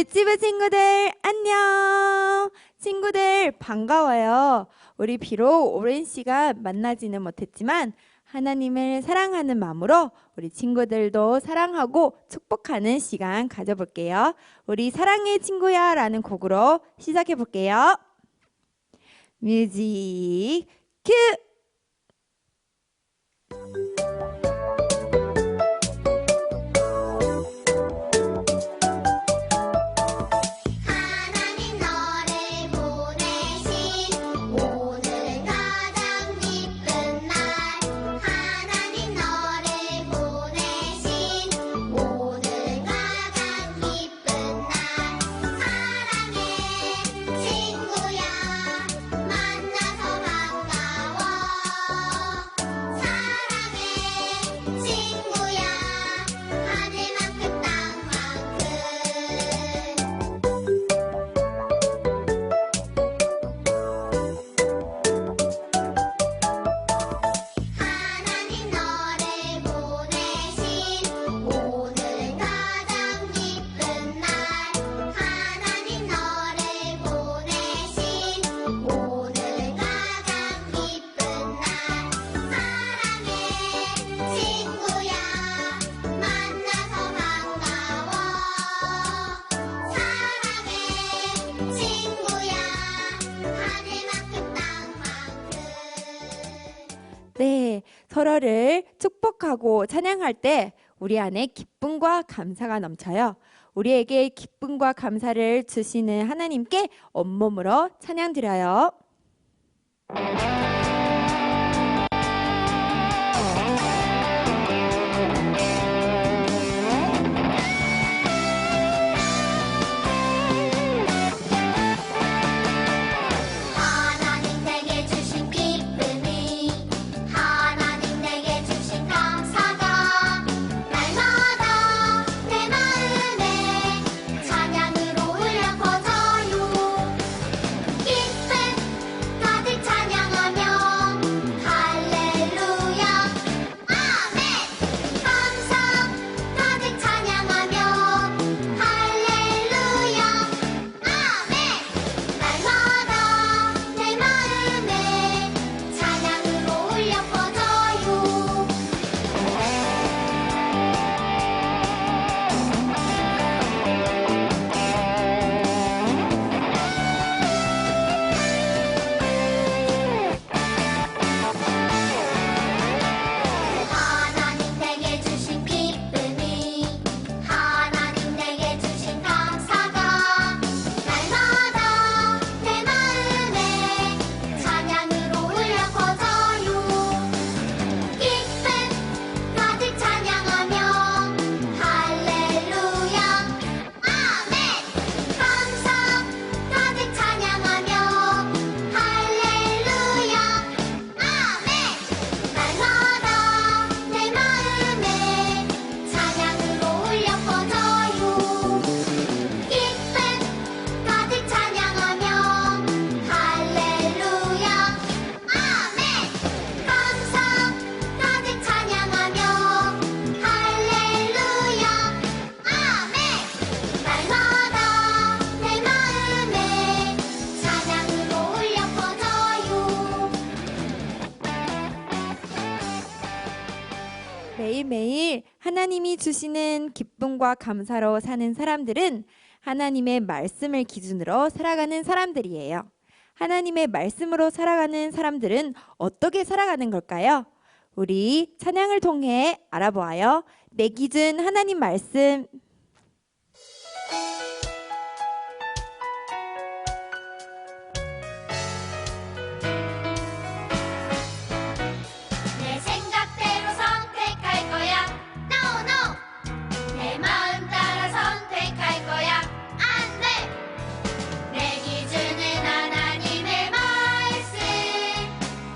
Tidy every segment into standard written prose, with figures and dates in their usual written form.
유치부 친구들 안녕. 친구들 반가워요. 우리 비록 오랜 시간 만나지는 못했지만 하나님을 사랑하는 마음으로 우리 친구들도 사랑하고 축복하는 시간 가져볼게요. 우리 사랑해 친구야 라는 곡으로 시작해 볼게요. 뮤직 큐! 하나님 너를 보내신 오늘은 가장 기쁜 날 하나님 너를 보내신 오늘은 가장 기쁜 날 사랑해 친구야 만나서 반가워 사랑해 친구야 하늘만큼 땅만큼 하나님 너를 보내신 오늘은 가장 기쁜 날 하나님 너를 보내신 오늘은 가장 기쁜 날 사랑해 친구야 만나서 반가워 사랑해 친구야 하늘만큼 땅만큼 네, 서로를 축복하고 찬양할 때 우리 안에 기쁨과 감사가 넘쳐요. 우리에게 기쁨과 감사를 주시는 하나님께 온몸으로 찬양드려요. 하나님 내게 주신 기쁨이 하나님 내게 주신 감사가 날마다 내 마음에 찬양으로 울려 퍼져요 기쁨 가득 찬양하며 할렐루야 아멘 감사 가득 찬양하며 할렐루야 아멘 날마다 내 마음에 찬양으로 울려 퍼져요 하나님 내게 주신 기쁨이 하나님 내게 주신 감사가 날마다 내 마음에 찬양으로 울려 퍼져요 기쁨 가득 찬양하며 할렐루야 아멘 감사 가득 찬양하며 할렐루야 아멘 날마다 내 마음에 찬양으로 울려 퍼져요 기쁨 가득 찬양하며 할렐루야 아멘 감사 가득 찬양하며 할렐루야 아멘 날마다 내 마음에 찬양으로 울려 퍼져요 매일매일 하나님이 주시는 기쁨과 감사로 사는 사람들은 하나님의 말씀을 기준으로 살아가는 사람들이에요. 하나님의 말씀으로 살아가는 사람들은 어떻게 살아가는 걸까요? 우리 찬양을 통해 알아보아요. 내 기준 하나님 말씀. 내 생각대로 선택할 거야 No no 내 마음 따라 선택할 거야 안돼 내 기준은 하나님의 말씀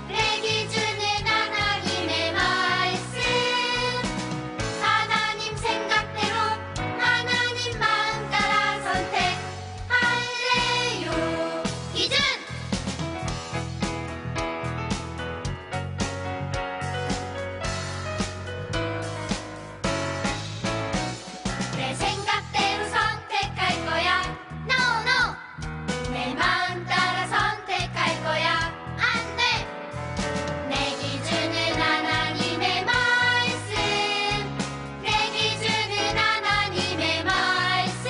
내 기준은 하나님의 말씀 하나님 생각대로 마음 따라 선택할 거야. 안 돼! 내 기준은 하나님의 말씀. 내 기준은 하나님의 말씀.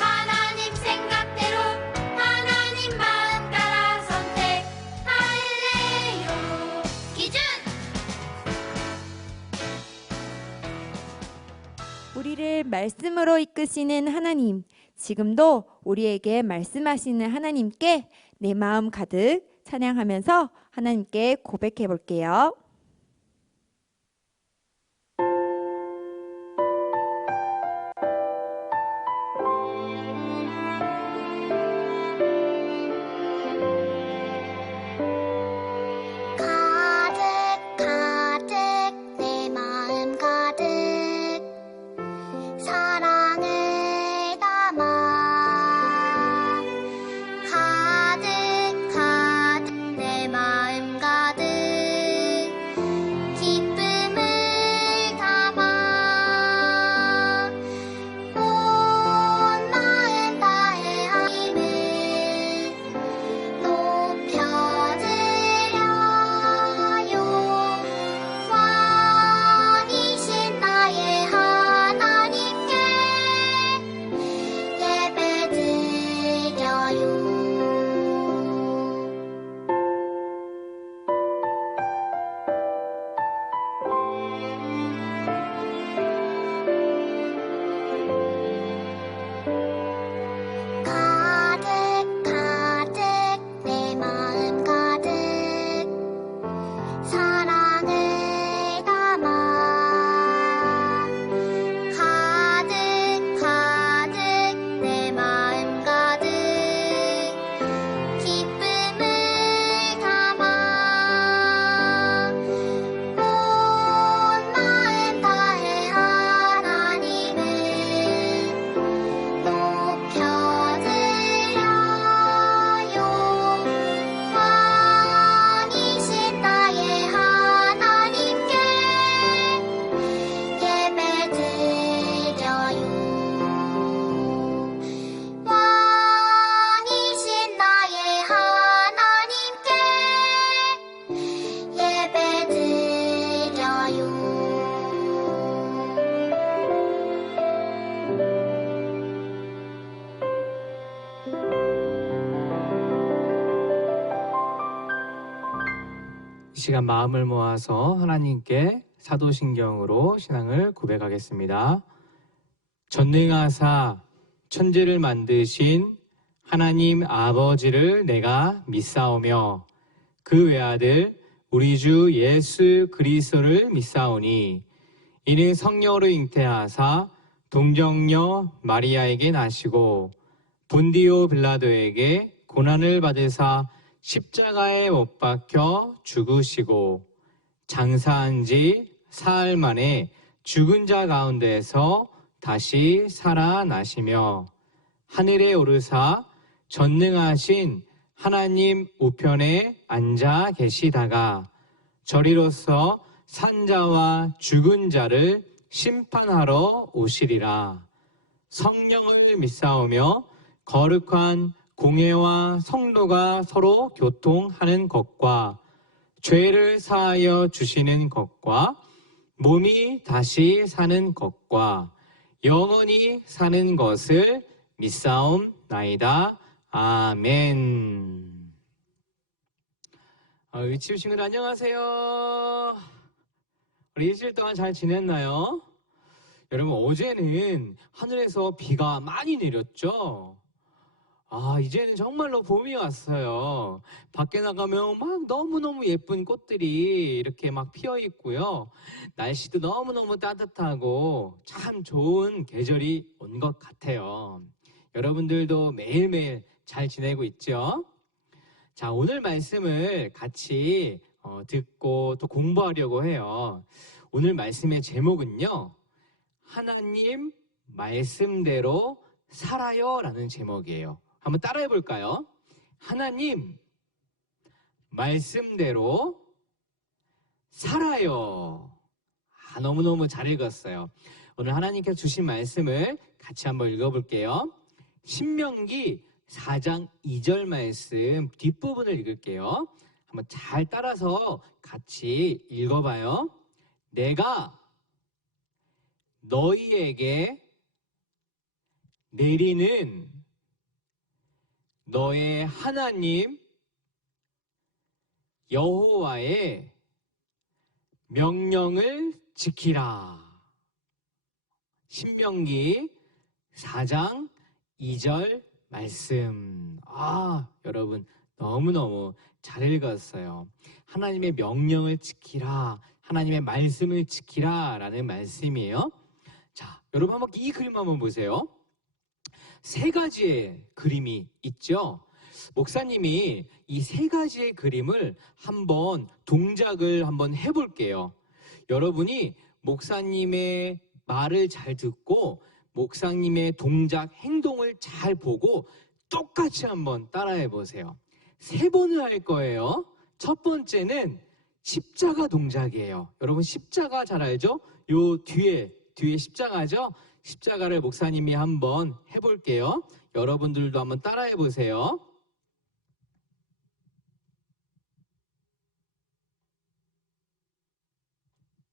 하나님 생각대로 하나님 마음 따라 선택할래요. 기준! 우리를 말씀으로 이끄시는 하나님, 지금도 우리에게 말씀하시는 하나님께 내 마음 가득 찬양하면서 하나님께 고백해 볼게요. 가득 가득 내 마음 가득 사랑을 담아 가득 가득 내 마음 가득 기쁨을 담아 온 마음 다해 하나님을 높여드려요. 왕이신 나의 하나님께 예배드려요. 가득 가득 내 마음 가득 사랑을 담아 가득 가득 내 마음 가득 기쁨을 담아 온 마음 다해 하나님을 높여드려요. 왕이신 나의 하나님께 예배드려요. 왕이신 나의 하나님께 예배드려요. 이 시간 마음을 모아서 하나님께 사도신경으로 신앙을 고백하겠습니다. 전능하사 천지를 만드신 하나님 아버지를 내가 믿사오며 그 외아들 우리 주 예수 그리스도를 믿사오니 이는 성령으로 잉태하사 동정녀 마리아에게 나시고 본디오 빌라도에게 고난을 받으사 십자가에 못 박혀 죽으시고 장사한 지 사흘 만에 죽은 자 가운데서 다시 살아나시며 하늘에 오르사 전능하신 하나님 우편에 앉아 계시다가 저리로서 산자와 죽은 자를 심판하러 오시리라. 성령을 믿사오며 거룩한 공회와 성도가 서로 교통하는 것과 죄를 사하여 주시는 것과 몸이 다시 사는 것과 영원히 사는 것을 믿사옵나이다. 아멘. 의치부 친구들 안녕하세요. 우리 일주일 동안 잘 지냈나요? 여러분 어제는 하늘에서 비가 많이 내렸죠? 이제는 정말로 봄이 왔어요. 밖에 나가면 막 너무너무 예쁜 꽃들이 이렇게 막 피어 있고요. 날씨도 너무너무 따뜻하고 참 좋은 계절이 온 것 같아요. 여러분들도 매일매일 잘 지내고 있죠? 자, 오늘 말씀을 같이 듣고 또 공부하려고 해요. 오늘 말씀의 제목은요, 하나님 말씀대로 살아요 라는 제목이에요. 한번 따라해 볼까요? 하나님 말씀대로 살아요. 너무너무 잘 읽었어요. 오늘 하나님께서 주신 말씀을 같이 한번 읽어볼게요. 신명기 4장 2절 말씀 뒷부분을 읽을게요. 한번 잘 따라서 같이 읽어봐요. 내가 너희에게 내리는 너의 하나님 여호와의 명령을 지키라. 신명기 4장 2절 말씀. 여러분 너무너무 잘 읽었어요. 하나님의 명령을 지키라, 하나님의 말씀을 지키라 라는 말씀이에요. 자, 여러분 한번 이 그림 한번 보세요. 세 가지의 그림이 있죠. 목사님이 이 세 가지의 그림을 한번 동작을 한번 해볼게요. 여러분이 목사님의 말을 잘 듣고 목사님의 동작, 행동을 잘 보고 똑같이 한번 따라해 보세요. 3번을 할 거예요. 첫 번째는 십자가 동작이에요. 여러분 십자가 잘 알죠? 요 뒤에 십자가죠? 십자가를 목사님이 한번 해볼게요. 여러분들도 한번 따라해 보세요.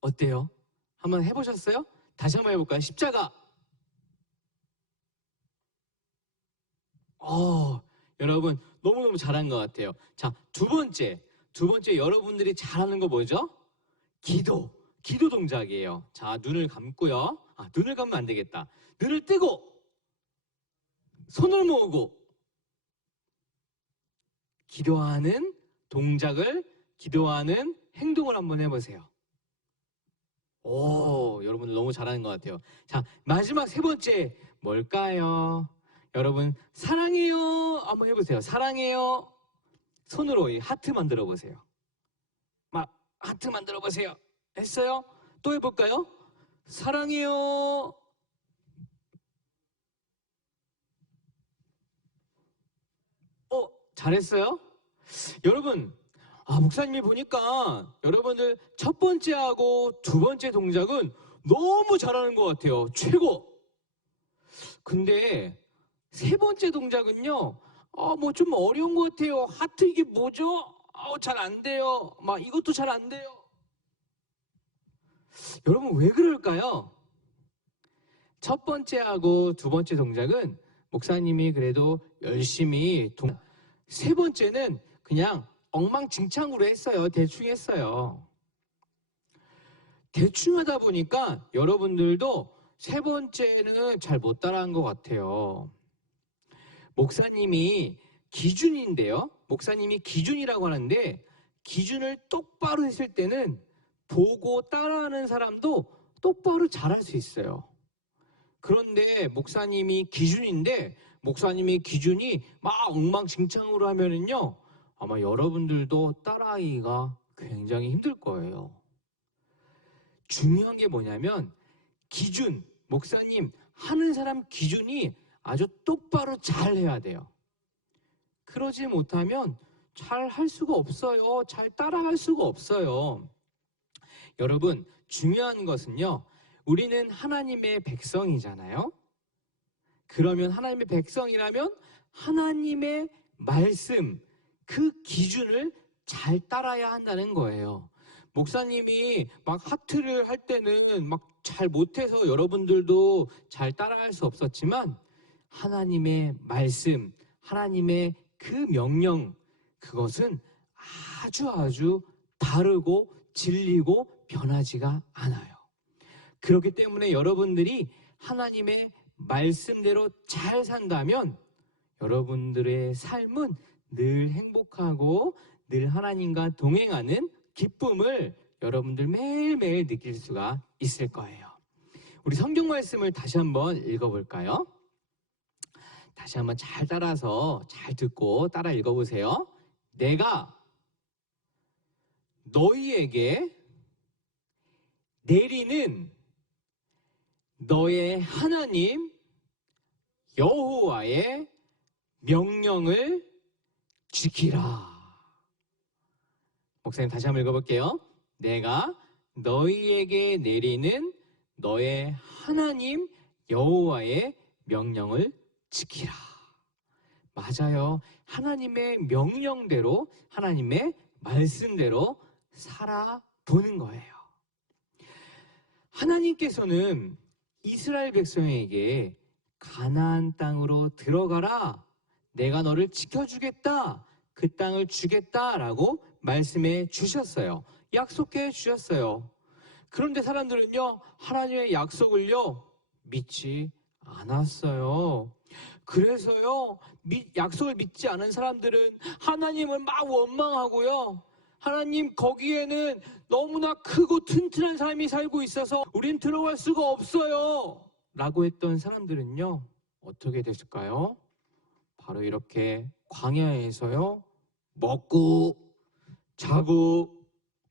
어때요? 한번 해보셨어요? 다시 한번 해볼까요? 십자가. 여러분 너무너무 잘한 것 같아요. 자, 두 번째 여러분들이 잘하는 거 뭐죠? 기도 동작이에요. 자, 눈을 감고요. 눈을 감으면 안 되겠다. 눈을 뜨고 손을 모으고 기도하는 동작을, 기도하는 행동을 한번 해보세요. 여러분들 너무 잘하는 것 같아요. 자, 마지막 세 번째 뭘까요? 여러분 사랑해요 한번 해보세요. 사랑해요. 손으로 이 하트 만들어 보세요. 막 하트 만들어 보세요. 했어요? 또 해볼까요? 사랑해요. 잘했어요? 여러분, 목사님이 보니까 여러분들 첫 번째하고 두 번째 동작은 너무 잘하는 것 같아요. 최고! 근데 세 번째 동작은요, 뭐 좀 어려운 것 같아요. 하트 이게 뭐죠? 잘 안 돼요. 막 이것도 잘 안 돼요. 여러분 왜 그럴까요? 첫 번째하고 두 번째 동작은 목사님이 그래도 열심히 세 번째는 그냥 엉망진창으로 했어요. 대충 했어요. 대충 하다 보니까 여러분들도 세 번째는 잘 못 따라한 것 같아요. 목사님이 기준인데요. 목사님이 기준이라고 하는데 기준을 똑바로 했을 때는 보고 따라하는 사람도 똑바로 잘할 수 있어요. 그런데 목사님이 기준인데 목사님이 기준이 막 엉망진창으로 하면은요, 아마 여러분들도 따라하기가 굉장히 힘들 거예요. 중요한 게 뭐냐면 기준, 목사님 하는 사람 기준이 아주 똑바로 잘 해야 돼요. 그러지 못하면 잘 할 수가 없어요. 잘 따라갈 수가 없어요. 여러분, 중요한 것은요, 우리는 하나님의 백성이잖아요. 그러면 하나님의 백성이라면 하나님의 말씀, 그 기준을 잘 따라야 한다는 거예요. 목사님이 막 하트를 할 때는 막 잘 못해서 여러분들도 잘 따라할 수 없었지만 하나님의 말씀, 하나님의 그 명령, 그것은 아주 다르고 진리고 변하지가 않아요. 그렇기 때문에 여러분들이 하나님의 말씀대로 잘 산다면 여러분들의 삶은 늘 행복하고 늘 하나님과 동행하는 기쁨을 여러분들 매일매일 느낄 수가 있을 거예요. 우리 성경 말씀을 다시 한번 읽어볼까요? 다시 한번 잘 따라서 잘 듣고 따라 읽어보세요. 내가 너희에게 내리는 너의 하나님 여호와의 명령을 지키라. 목사님 다시 한번 읽어볼게요. 내가 너희에게 내리는 너의 하나님 여호와의 명령을 지키라. 맞아요. 하나님의 명령대로, 하나님의 말씀대로 살아보는 거예요. 하나님께서는 이스라엘 백성에게 가나안 땅으로 들어가라, 내가 너를 지켜주겠다, 그 땅을 주겠다라고 말씀해 주셨어요. 약속해 주셨어요. 그런데 사람들은요, 하나님의 약속을요 믿지 않았어요. 그래서요, 약속을 믿지 않은 사람들은 하나님을 막 원망하고요, 하나님 거기에는 너무나 크고 튼튼한 사람이 살고 있어서 우린 들어갈 수가 없어요 라고 했던 사람들은요, 어떻게 됐을까요? 바로 이렇게 광야에서요, 먹고 자고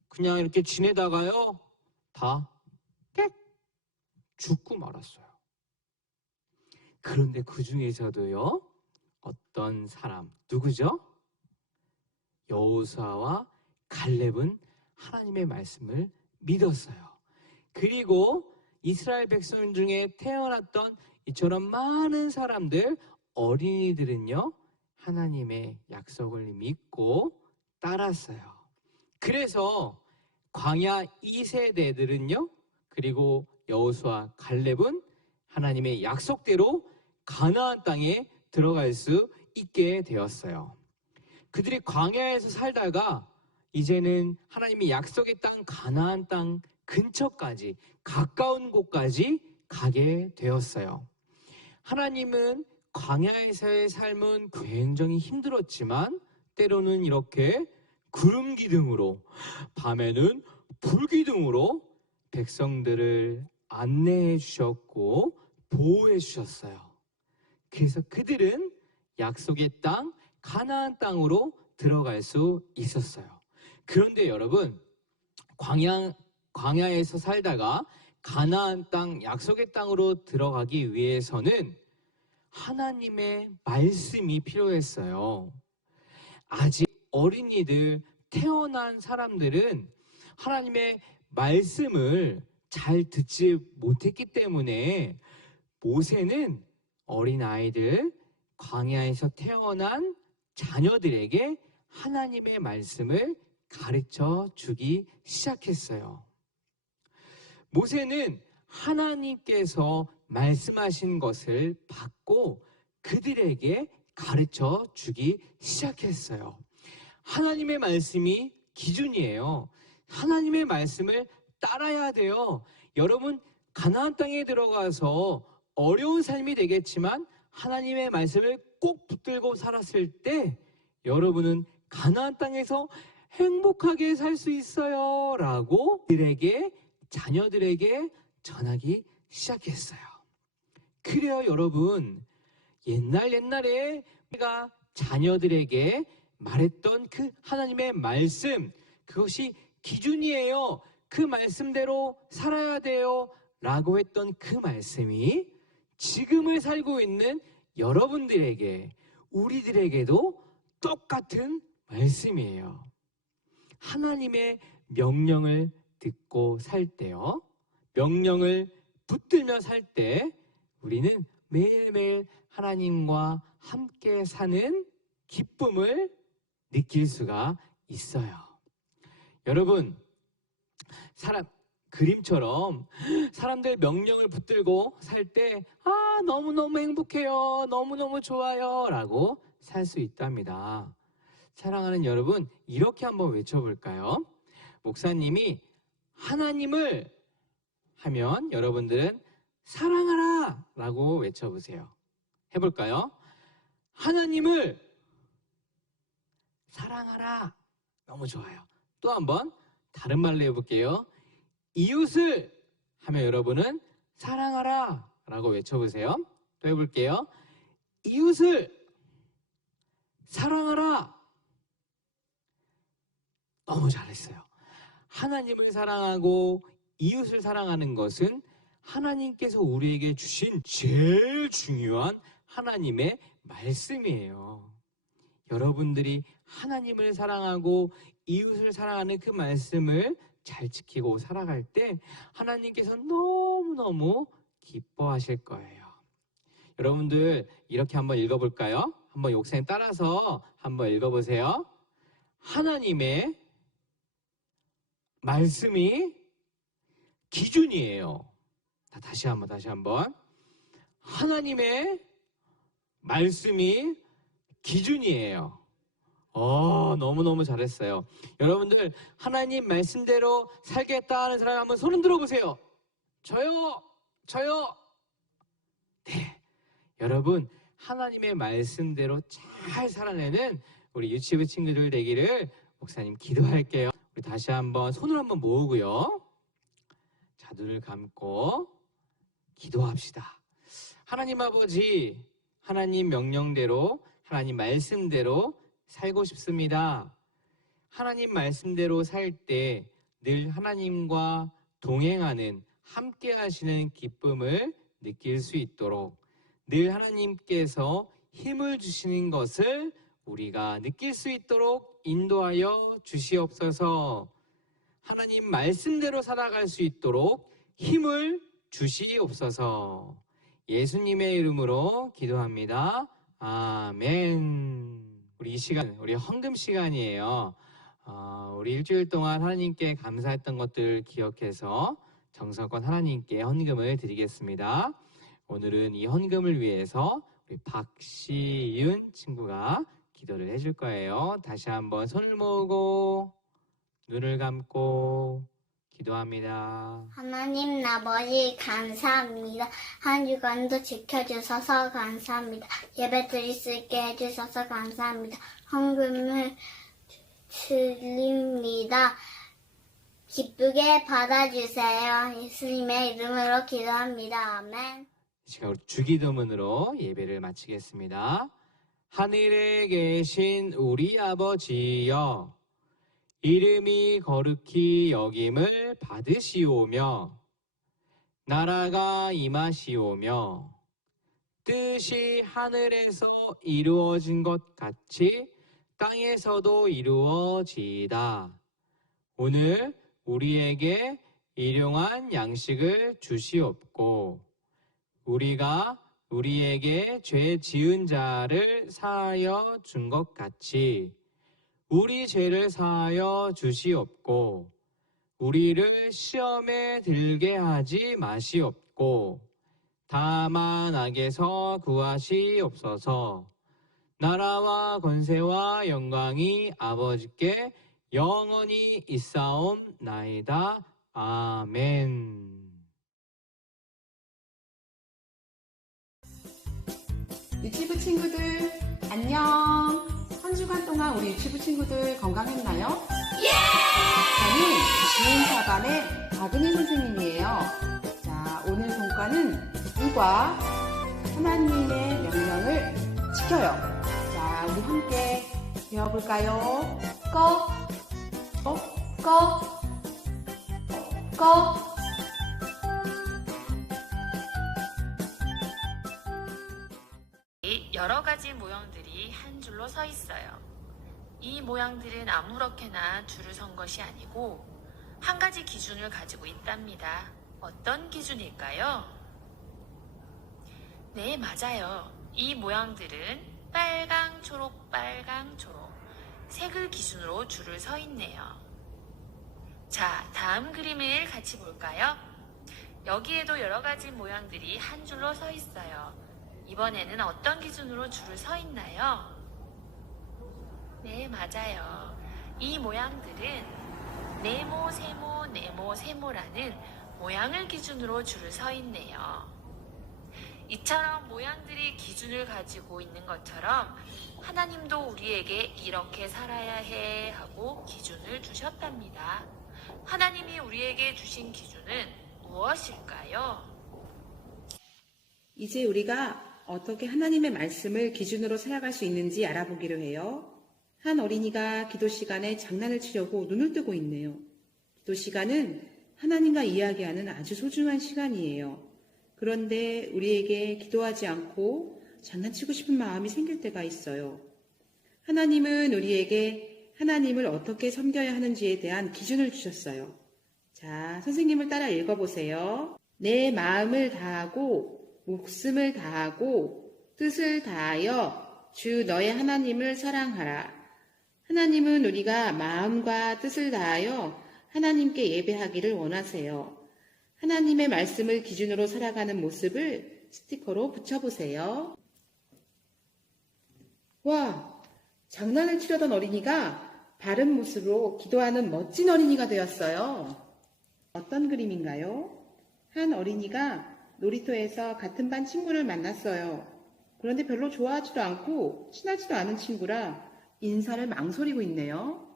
그냥 이렇게 지내다가요, 다 깨 죽고 말았어요. 그런데 그 중에서도요, 어떤 사람, 누구죠? 여호수아와 갈렙은 하나님의 말씀을 믿었어요. 그리고 이스라엘 백성 중에 태어났던 이처럼 많은 사람들, 어린이들은요, 하나님의 약속을 믿고 따랐어요. 그래서 광야 2세대들은요, 그리고 여호수아, 갈렙은 하나님의 약속대로 가나안 땅에 들어갈 수 있게 되었어요. 그들이 광야에서 살다가 이제는 하나님의 약속의 땅 가나안 땅 근처까지, 가까운 곳까지 가게 되었어요. 하나님은 광야에서의 삶은 굉장히 힘들었지만 때로는 이렇게 구름 기둥으로, 밤에는 불 기둥으로 백성들을 안내해 주셨고 보호해 주셨어요. 그래서 그들은 약속의 땅 가나안 땅으로 들어갈 수 있었어요. 그런데 여러분, 광야에서 살다가 가나안 땅, 약속의 땅으로 들어가기 위해서는 하나님의 말씀이 필요했어요. 아직 어린이들, 태어난 사람들은 하나님의 말씀을 잘 듣지 못했기 때문에 모세는 어린아이들, 광야에서 태어난 자녀들에게 하나님의 말씀을 가르쳐 주기 시작했어요. 모세는 하나님께서 말씀하신 것을 받고 그들에게 가르쳐 주기 시작했어요. 하나님의 말씀이 기준이에요. 하나님의 말씀을 따라야 돼요. 여러분, 가나안 땅에 들어가서 어려운 삶이 되겠지만 하나님의 말씀을 꼭 붙들고 살았을 때 여러분은 가나안 땅에서 행복하게 살 수 있어요 라고 그들에게, 자녀들에게 전하기 시작했어요. 그래요, 여러분, 옛날에 우리가 자녀들에게 말했던 그 하나님의 말씀, 그것이 기준이에요, 그 말씀대로 살아야 돼요 라고 했던 그 말씀이 지금을 살고 있는 여러분들에게, 우리들에게도 똑같은 말씀이에요. 하나님의 명령을 듣고 살 때요, 명령을 붙들며 살 때 우리는 매일매일 하나님과 함께 사는 기쁨을 느낄 수가 있어요. 여러분, 그림처럼 사람들 명령을 붙들고 살 때 너무너무 행복해요, 너무너무 좋아요 라고 살 수 있답니다. 사랑하는 여러분, 이렇게 한번 외쳐볼까요? 목사님이 하나님을 하면 여러분들은 사랑하라 라고 외쳐보세요. 해볼까요? 하나님을 사랑하라. 너무 좋아요. 또 한번 다른 말로 해볼게요. 이웃을 하면 여러분은 사랑하라 라고 외쳐보세요. 또 해볼게요. 이웃을 사랑하라. 너무 잘했어요. 하나님을 사랑하고 이웃을 사랑하는 것은 하나님께서 우리에게 주신 제일 중요한 하나님의 말씀이에요. 여러분들이 하나님을 사랑하고 이웃을 사랑하는 그 말씀을 잘 지키고 살아갈 때 하나님께서 너무너무 기뻐하실 거예요. 여러분들, 이렇게 한번 읽어볼까요? 한번 목사님 따라서 한번 읽어보세요. 하나님의 말씀이 기준이에요. 다시 한번. 하나님의 말씀이 기준이에요. 너무너무 잘했어요. 여러분들, 하나님 말씀대로 살겠다 하는 사람 한번 손 흔들어 보세요. 저요. 네. 여러분, 하나님의 말씀대로 잘 살아내는 우리 유치부 친구들 되기를 목사님 기도할게요. 우리 다시 한번 손을 한번 모으고요. 자, 눈을 감고 기도합시다. 하나님 아버지, 하나님 명령대로, 하나님 말씀대로 살고 싶습니다. 하나님 말씀대로 살 때 늘 하나님과 동행하는, 함께 하시는 기쁨을 느낄 수 있도록 늘 하나님께서 힘을 주시는 것을 우리가 느낄 수 있도록 인도하여 주시옵소서. 하나님 말씀대로 살아갈 수 있도록 힘을 주시옵소서. 예수님의 이름으로 기도합니다. 아멘. 우리 이 시간, 우리 헌금 시간이에요. 우리 일주일 동안 하나님께 감사했던 것들 기억해서 정성껏 하나님께 헌금을 드리겠습니다. 오늘은 이 헌금을 위해서 우리 박시윤 친구가 기도를 해줄 거예요. 다시 한번 손을 모으고 눈을 감고 기도합니다. 하나님 아버지 감사합니다. 한 주간도 지켜주셔서 감사합니다. 예배 드릴 수 있게 해주셔서 감사합니다. 헌금을 드립니다. 기쁘게 받아주세요. 예수님의 이름으로 기도합니다. 아멘. 제가 우리 주기도문으로 예배를 마치겠습니다. 하늘에 계신 우리 아버지여, 이름이 거룩히 여김을 받으시오며 나라가 임하시오며 뜻이 하늘에서 이루어진 것 같이 땅에서도 이루어지이다. 오늘 우리에게 일용할 양식을 주시옵고 우리가 우리에게 죄 지은 자를 사하여 준 것 같이 우리 죄를 사하여 주시옵고 우리를 시험에 들게 하지 마시옵고 다만 악에서 구하시옵소서. 나라와 권세와 영광이 아버지께 영원히 있사옵나이다. 아멘. 유치부 친구들 안녕. 한 주간 동안 우리 유치부 친구들 건강했나요? 저는 주임사반의 박은희 선생님이에요. 자, 오늘 본과는 이과 하나님의 명령을 지켜요. 자, 우리 함께 배워볼까요? 꺼. 여러 가지 모형들이 한 줄로 서 있어요. 이 모양들은 아무렇게나 줄을 선 것이 아니고 한 가지 기준을 가지고 있답니다. 어떤 기준일까요? 네, 맞아요. 이 모양들은 빨강, 초록, 색을 기준으로 줄을 서 있네요. 자, 다음 그림을 같이 볼까요? 여기에도 여러 가지 모양들이 한 줄로 서 있어요. 이번에는 어떤 기준으로 줄을 서 있나요? 네, 맞아요. 이 모양들은 네모, 세모라는 모양을 기준으로 줄을 서 있네요. 이처럼 모양들이 기준을 가지고 있는 것처럼 하나님도 우리에게 이렇게 살아야 해 하고 기준을 주셨답니다. 하나님이 우리에게 주신 기준은 무엇일까요? 이제 우리가 어떻게 하나님의 말씀을 기준으로 살아갈 수 있는지 알아보기로 해요. 한 어린이가 기도 시간에 장난을 치려고 눈을 뜨고 있네요. 기도 시간은 하나님과 이야기하는 아주 소중한 시간이에요. 그런데 우리에게 기도하지 않고 장난치고 싶은 마음이 생길 때가 있어요. 하나님은 우리에게 하나님을 어떻게 섬겨야 하는지에 대한 기준을 주셨어요. 자, 선생님을 따라 읽어보세요. 내 마음을 다하고 목숨을 다하고 뜻을 다하여 주 너의 하나님을 사랑하라. 하나님은 우리가 마음과 뜻을 다하여 하나님께 예배하기를 원하세요. 하나님의 말씀을 기준으로 살아가는 모습을 스티커로 붙여보세요. 와, 장난을 치려던 어린이가 바른 모습으로 기도하는 멋진 어린이가 되었어요. 어떤 그림인가요? 한 어린이가 놀이터에서 같은 반 친구를 만났어요. 그런데 별로 좋아하지도 않고 친하지도 않은 친구라 인사를 망설이고 있네요.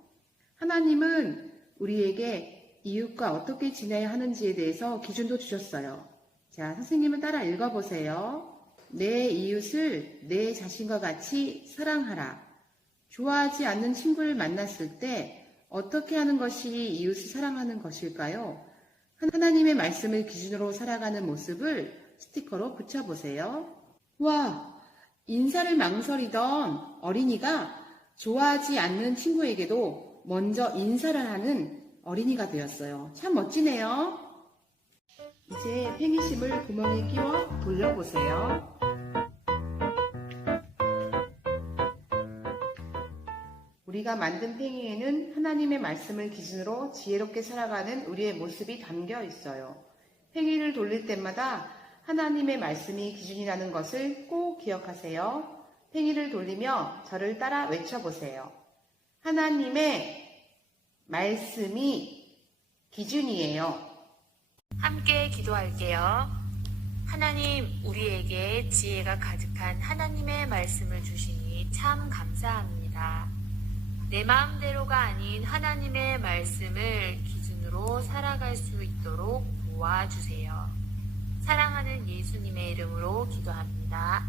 하나님은 우리에게 이웃과 어떻게 지내야 하는지에 대해서 기준도 주셨어요. 자, 선생님을 따라 읽어보세요. 내 이웃을 내 자신과 같이 사랑하라. 좋아하지 않는 친구를 만났을 때 어떻게 하는 것이 이웃을 사랑하는 것일까요? 하나님의 말씀을 기준으로 살아가는 모습을 스티커로 붙여보세요. 와, 인사를 망설이던 어린이가 좋아하지 않는 친구에게도 먼저 인사를 하는 어린이가 되었어요. 참 멋지네요. 이제 팽이심을 구멍에 끼워 돌려보세요. 우리가 만든 팽이에는 하나님의 말씀을 기준으로 지혜롭게 살아가는 우리의 모습이 담겨 있어요. 팽이를 돌릴 때마다 하나님의 말씀이 기준이라는 것을 꼭 기억하세요. 팽이를 돌리며 저를 따라 외쳐보세요. 하나님의 말씀이 기준이에요. 함께 기도할게요. 하나님, 우리에게 지혜가 가득한 하나님의 말씀을 주시니 참 감사합니다. 내 마음대로가 아닌 하나님의 말씀을 기준으로 살아갈 수 있도록 도와주세요. 사랑하는 예수님의 이름으로 기도합니다.